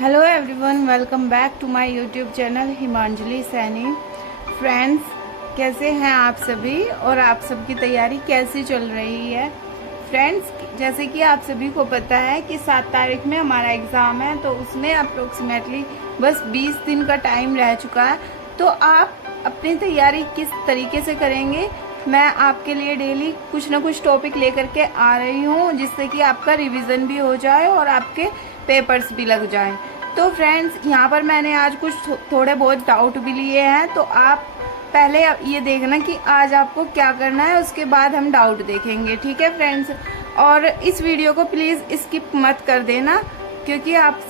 Hello everyone, welcome back to my YouTube channel Himanjali Saini. Friends, कैसे हैं आप सभी और आप सबकी तैयारी कैसी चल रही है? फ्रेंड्स, जैसे कि आप सभी को पता है कि 7 तारीख में हमारा एग्ज़ाम है, तो उसमें अप्रोक्सीमेटली बस 20 दिन का टाइम रह चुका है। तो आप अपनी तैयारी किस तरीके से करेंगे, मैं आपके लिए डेली कुछ ना कुछ टॉपिक लेकर के आ रही हूँ, जिससे कि आपका रिवीजन भी हो जाए और आपके पेपर्स भी लग जाएं। तो फ्रेंड्स, यहाँ पर मैंने आज कुछ थोड़े बहुत डाउट भी लिए हैं, तो आप पहले ये देखना कि आज आपको क्या करना है, उसके बाद हम डाउट देखेंगे। ठीक है फ्रेंड्स? और इस वीडियो को प्लीज़ स्किप मत कर देना, क्योंकि आप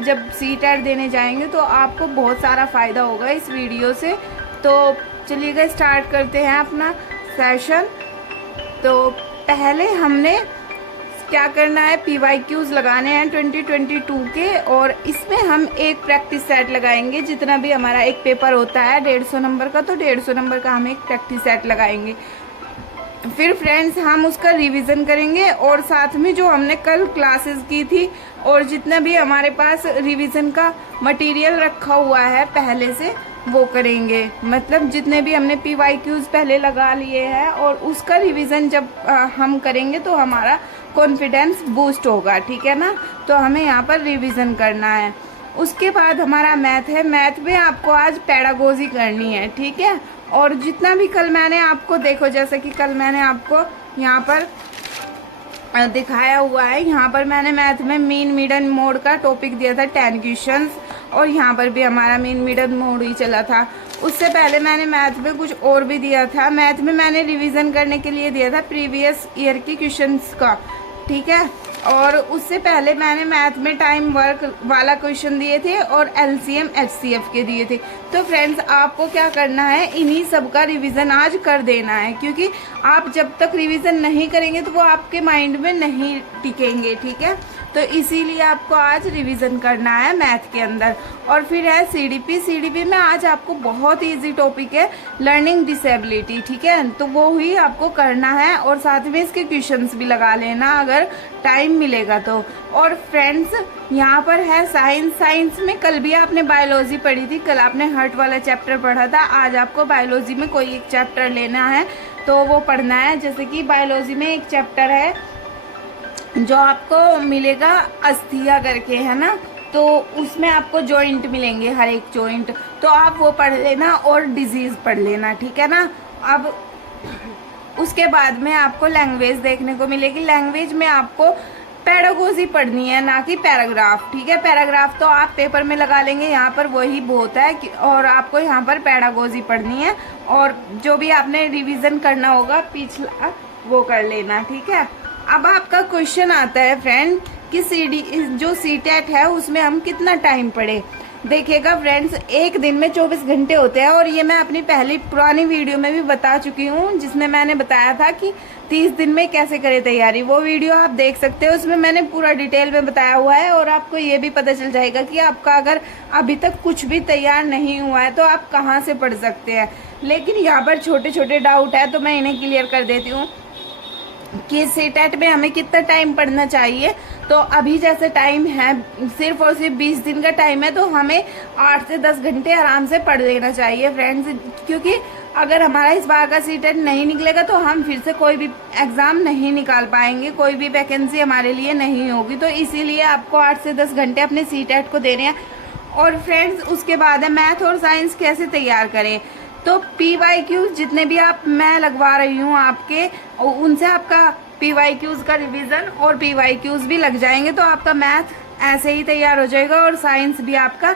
जब CTET देने जाएंगे तो आपको बहुत सारा फ़ायदा होगा इस वीडियो से। तो चलिएगा, स्टार्ट करते हैं अपना सेशन। तो पहले हमने क्या करना है, PYQs लगाने हैं 2022 के, और इसमें हम एक प्रैक्टिस सेट लगाएंगे। जितना भी हमारा एक पेपर होता है 150 नंबर का, तो 150 नंबर का हम एक प्रैक्टिस सेट लगाएंगे। फिर फ्रेंड्स, हम उसका रिवीजन करेंगे, और साथ में जो हमने कल क्लासेस की थी और जितना भी हमारे पास रिवीजन का मटेरियल रखा हुआ है पहले से, वो करेंगे। मतलब जितने भी हमने PYQs पहले लगा लिए हैं, और उसका रिवीजन जब हम करेंगे तो हमारा कॉन्फिडेंस बूस्ट होगा। ठीक है ना? तो हमें यहाँ पर रिवीजन करना है। उसके बाद हमारा मैथ है। मैथ में आपको आज पेडागोजी करनी है। ठीक है? और जितना भी कल मैंने आपको, देखो जैसे कि कल मैंने आपको यहाँ पर दिखाया हुआ है, यहाँ पर मैंने मैथ में मीन मीडियन मोड का टॉपिक दिया था 10 क्वेश्चंस, और यहाँ पर भी हमारा मीन मीडियन मोड ही चला था। उससे पहले मैंने मैथ में कुछ और भी दिया था। मैथ में मैंने रिवीजन करने के लिए दिया था प्रीवियस ईयर की क्वेश्चंस का। ठीक है? और उससे पहले मैंने मैथ में टाइम वर्क वाला क्वेश्चन दिए थे और LCM HCF के दिए थे। तो फ्रेंड्स, आपको क्या करना है, इन्हीं सब का रिवीजन आज कर देना है, क्योंकि आप जब तक रिवीजन नहीं करेंगे तो वो आपके माइंड में नहीं टिकेंगे। ठीक है? तो इसीलिए आपको आज रिवीजन करना है मैथ के अंदर। और फिर है CDP में आज आपको बहुत इजी टॉपिक है, लर्निंग डिसेबिलिटी। ठीक है? तो वो ही आपको करना है, और साथ में इसके क्वेश्चंस भी लगा लेना अगर टाइम मिलेगा तो। और फ्रेंड्स, यहाँ पर है साइंस में कल भी आपने बायोलॉजी पढ़ी थी, कल आपने हार्ट वाला चैप्टर पढ़ा था। आज आपको बायोलॉजी में कोई एक चैप्टर लेना है, तो वो पढ़ना है। जैसे कि बायोलॉजी में एक चैप्टर है जो आपको मिलेगा अस्थिया करके, है ना? तो उसमें आपको जॉइंट मिलेंगे, हर एक जॉइंट, तो आप वो पढ़ लेना और डिजीज पढ़ लेना। ठीक है ना? अब उसके बाद में आपको लैंग्वेज देखने को मिलेगी। लैंग्वेज में आपको पेडागोजी पढ़नी है, ना कि पैराग्राफ। ठीक है? पैराग्राफ तो आप पेपर में लगा लेंगे, यहाँ पर वही बहुत है, और आपको यहाँ पर पेडागोजी पढ़नी है, और जो भी आपने रिवीजन करना होगा पिछला, वो कर लेना। ठीक है? अब आपका क्वेश्चन आता है फ्रेंड कि जो CTET है उसमें हम कितना टाइम पढ़े। देखिएगा फ्रेंड्स, एक दिन में 24 घंटे होते हैं, और ये मैं अपनी पुरानी वीडियो में भी बता चुकी हूँ, जिसमें मैंने बताया था कि 30 दिन में कैसे करें तैयारी। वो वीडियो आप देख सकते हो, उसमें मैंने पूरा डिटेल में बताया हुआ है, और आपको ये भी पता चल जाएगा कि आपका अगर अभी तक कुछ भी तैयार नहीं हुआ है तो आप कहाँ से पढ़ सकते हैं। लेकिन यहाँ पर छोटे छोटे डाउट है, तो मैं इन्हें क्लियर कर देती हूँ कि CTET में हमें कितना टाइम पढ़ना चाहिए। तो अभी जैसे टाइम है, सिर्फ और सिर्फ 20 दिन का टाइम है, तो हमें 8 से 10 घंटे आराम से पढ़ लेना चाहिए फ्रेंड्स। क्योंकि अगर हमारा इस बार का CTET नहीं निकलेगा तो हम फिर से कोई भी एग्जाम नहीं निकाल पाएंगे, कोई भी वैकेंसी हमारे लिए नहीं होगी। तो इसीलिए आपको 8 से 10 घंटे अपने CTET को देने हैं। और फ्रेंड्स, उसके बाद है मैथ और साइंस कैसे तैयार करें। तो PYQs जितने भी मैं लगवा रही हूँ आपके, उनसे आपका PYQs का रिवीजन और PYQs भी लग जाएंगे, तो आपका मैथ ऐसे ही तैयार हो जाएगा, और साइंस भी आपका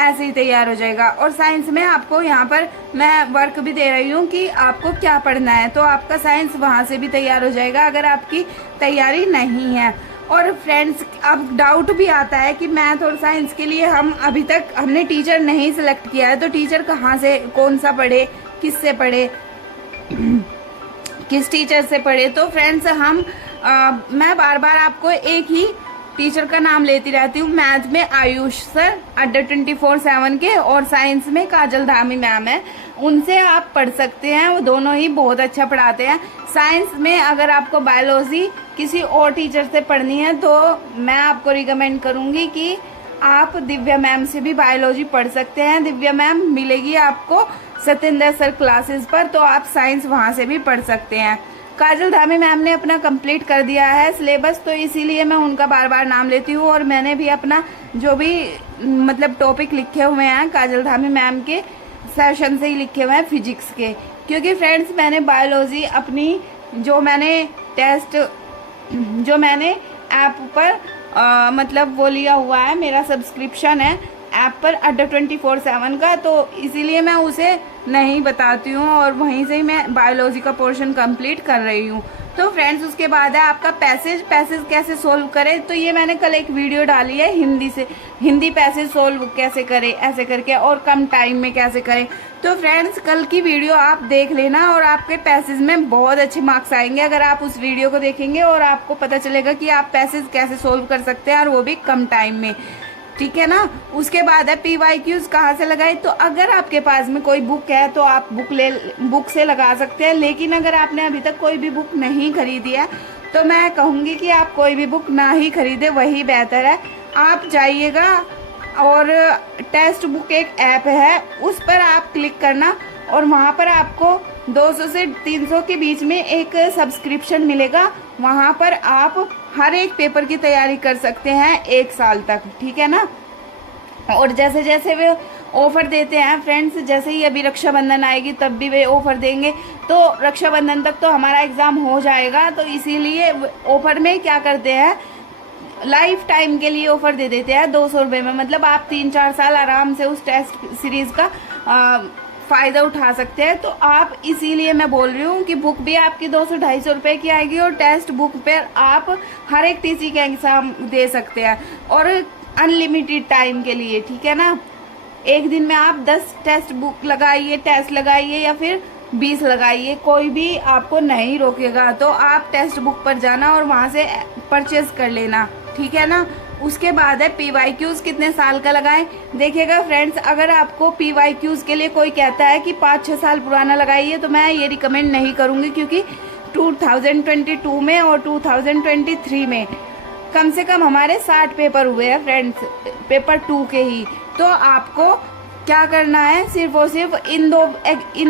ऐसे ही तैयार हो जाएगा। और साइंस में आपको यहाँ पर मैं वर्क भी दे रही हूँ कि आपको क्या पढ़ना है, तो आपका साइंस वहाँ से भी तैयार हो जाएगा अगर आपकी तैयारी नहीं है। और फ्रेंड्स, अब डाउट भी आता है कि मैथ और साइंस के लिए हमने टीचर नहीं सिलेक्ट किया है, तो टीचर कहाँ से, कौन सा पढ़े, किससे पढ़े, किस टीचर से पढ़े। तो फ्रेंड्स, मैं बार बार आपको एक ही टीचर का नाम लेती रहती हूँ। मैथ में आयुष सर अड्डा 24/7 के, और साइंस में काजल धामी मैम है, उनसे आप पढ़ सकते हैं, वो दोनों ही बहुत अच्छा पढ़ाते हैं। साइंस में अगर आपको बायोलॉजी किसी और टीचर से पढ़नी है तो मैं आपको रिकमेंड करूंगी कि आप दिव्या मैम से भी बायोलॉजी पढ़ सकते हैं। दिव्या मैम मिलेगी आपको सत्येंद्र सर क्लासेस पर, तो आप साइंस वहां से भी पढ़ सकते हैं। काजल धामी मैम ने अपना कंप्लीट कर दिया है सिलेबस, तो इसीलिए मैं उनका बार बार नाम लेती हूँ। और मैंने भी अपना जो भी मतलब टॉपिक लिखे हुए हैं काजल धामी मैम के सेशन से ही लिखे हुए हैं फिजिक्स के, क्योंकि फ्रेंड्स मैंने बायोलॉजी अपनी जो मैंने टेस्ट जो मैंने ऐप पर मतलब वो लिया हुआ है, मेरा सब्सक्रिप्शन है ऐप पर अड्डा 24/7 का, तो इसीलिए मैं उसे नहीं बताती हूँ और वहीं से ही मैं बायोलॉजी का पोर्शन कंप्लीट कर रही हूँ। तो फ्रेंड्स उसके बाद है आपका पैसेज कैसे सोल्व करें, तो ये मैंने कल एक वीडियो डाली है हिंदी पैसेज सोल्व कैसे करें ऐसे करके, और कम टाइम में कैसे करें। तो फ्रेंड्स कल की वीडियो आप देख लेना और आपके पैसेज में बहुत अच्छे मार्क्स आएंगे अगर आप उस वीडियो को देखेंगे, और आपको पता चलेगा कि आप पैसेज कैसे सोल्व कर सकते हैं और वो भी कम टाइम में, ठीक है ना। उसके बाद है PYQs कहाँ से लगाए, तो अगर आपके पास में कोई बुक है तो आप बुक से लगा सकते हैं, लेकिन अगर आपने अभी तक कोई भी बुक नहीं खरीदी है तो मैं कहूँगी कि आप कोई भी बुक ना ही खरीदे, वही बेहतर है। आप जाइएगा और टेक्स्ट बुक एक ऐप है उस पर आप क्लिक करना, और वहाँ पर आपको 200 से 300 के बीच में एक सब्सक्रिप्शन मिलेगा। वहाँ पर आप हर एक पेपर की तैयारी कर सकते हैं 1 साल तक, ठीक है ना। और जैसे जैसे वे ऑफर देते हैं फ्रेंड्स, जैसे ही अभी रक्षाबंधन आएगी तब भी वे ऑफर देंगे, तो रक्षाबंधन तक तो हमारा एग्जाम हो जाएगा, तो इसीलिए ऑफर में क्या करते हैं लाइफ टाइम के लिए ऑफर दे देते हैं 200 रुपये में, मतलब आप 3-4 साल आराम से उस टेस्ट सीरीज का फायदा उठा सकते हैं। तो आप इसीलिए मैं बोल रही हूँ कि बुक भी आपकी 200-250 रुपए की आएगी, और टेस्ट बुक पर आप हर एक टीसी का एग्जाम दे सकते हैं, और अनलिमिटेड टाइम के लिए, ठीक है ना। एक दिन में आप 10 टेस्ट बुक लगाइए, टेस्ट लगाइए, या फिर 20 लगाइए, कोई भी आपको नहीं रोकेगा। तो आप टेस्ट बुक पर जाना और वहां से परचेज कर लेना, ठीक है ना। उसके बाद है PYQs कितने साल का लगाएं। देखिएगा फ्रेंड्स, अगर आपको PYQs के लिए कोई कहता है कि 5-6 साल पुराना लगाइए, तो मैं ये रिकमेंड नहीं करूंगी, क्योंकि 2022 में और 2023 में कम से कम हमारे 60 पेपर हुए हैं फ्रेंड्स, पेपर 2 के ही। तो आपको क्या करना है, सिर्फ और सिर्फ इन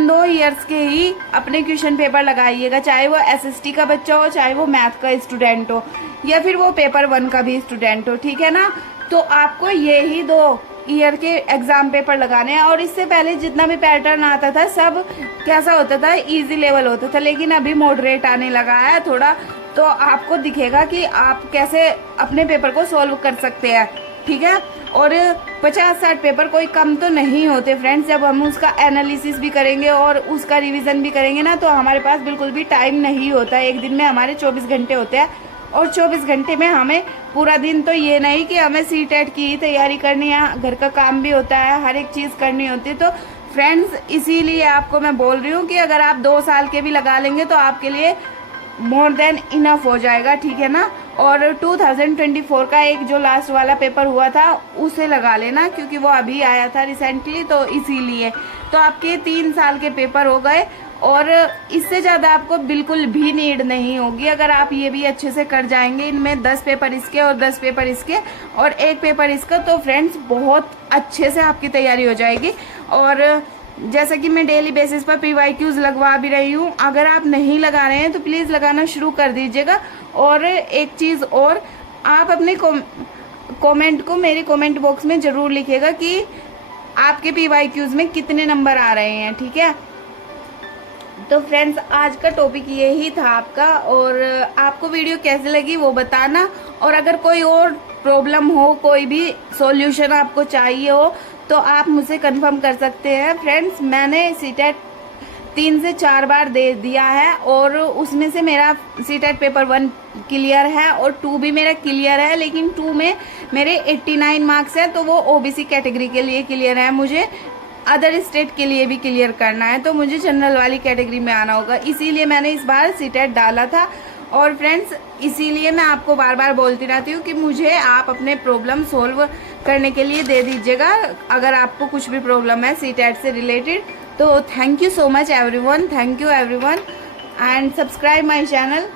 दो ईयर्स के ही अपने क्वेश्चन पेपर लगाइएगा, चाहे वो SST का बच्चा हो, चाहे वो मैथ का स्टूडेंट हो, या फिर वो पेपर 1 का भी स्टूडेंट हो, ठीक है ना। तो आपको ये ही 2 ईयर के एग्जाम पेपर लगाने हैं। और इससे पहले जितना भी पैटर्न आता था सब कैसा होता था, इजी लेवल होता था, लेकिन अभी मॉडरेट आने लगा है थोड़ा, तो आपको दिखेगा कि आप कैसे अपने पेपर को सॉल्व कर सकते हैं, ठीक है। और 50-60 पेपर कोई कम तो नहीं होते फ्रेंड्स। जब हम उसका एनालिसिस भी करेंगे और उसका रिवीजन भी करेंगे ना, तो हमारे पास बिल्कुल भी टाइम नहीं होता है। एक दिन में हमारे 24 घंटे होते हैं, और 24 घंटे में हमें पूरा दिन तो ये नहीं कि हमें CTET की तैयारी करनी है, घर का काम भी होता है, हर एक चीज करनी होती है। तो फ्रेंड्स इसीलिए आपको मैं बोल रही हूँ कि अगर आप 2 साल के भी लगा लेंगे तो आपके लिए मोर देन इनफ हो जाएगा, ठीक है ना। और 2024 का एक जो लास्ट वाला पेपर हुआ था उसे लगा लेना, क्योंकि वो अभी आया था रिसेंटली, तो इसीलिए तो आपके 3 साल के पेपर हो गए, और इससे ज्यादा आपको बिल्कुल भी नीड नहीं होगी अगर आप ये भी अच्छे से कर जाएंगे। इनमें 10 पेपर इसके और 10 पेपर इसके और 1 पेपर इसका, तो फ्रेंड्स बहुत अच्छे से आपकी तैयारी हो जाएगी। और जैसा कि मैं डेली बेसिस पर PYQs लगवा भी रही हूँ, अगर आप नहीं लगा रहे हैं तो प्लीज लगाना शुरू कर दीजिएगा। और एक चीज और, आप अपने कमेंट को मेरे कमेंट बॉक्स में जरूर लिखिएगा कि आपके PYQs में कितने नंबर आ रहे हैं, ठीक है। तो फ्रेंड्स आज का टॉपिक यही था आपका, और आपको वीडियो कैसे लगी वो बताना। और अगर कोई और प्रॉब्लम हो, कोई भी सॉल्यूशन आपको चाहिए हो, तो आप मुझे कंफर्म कर सकते हैं फ्रेंड्स। मैंने CTET 3 से 4 बार दे दिया है, और उसमें से मेरा CTET पेपर 1 क्लियर है और 2 भी मेरा क्लियर है, लेकिन 2 में मेरे 89 मार्क्स है, तो वो OBC कैटेगरी के लिए क्लियर है। मुझे अदर स्टेट के लिए भी क्लियर करना है, तो मुझे जनरल वाली कैटेगरी में आना होगा, इसीलिए मैंने इस बार CTET डाला था। और फ्रेंड्स इसीलिए मैं आपको बार बार बोलती रहती हूँ कि मुझे आप अपने प्रॉब्लम सोल्व करने के लिए दे दीजिएगा, अगर आपको कुछ भी प्रॉब्लम है CTET से रिलेटेड। तो thank you so much everyone, thank you everyone, and subscribe my channel.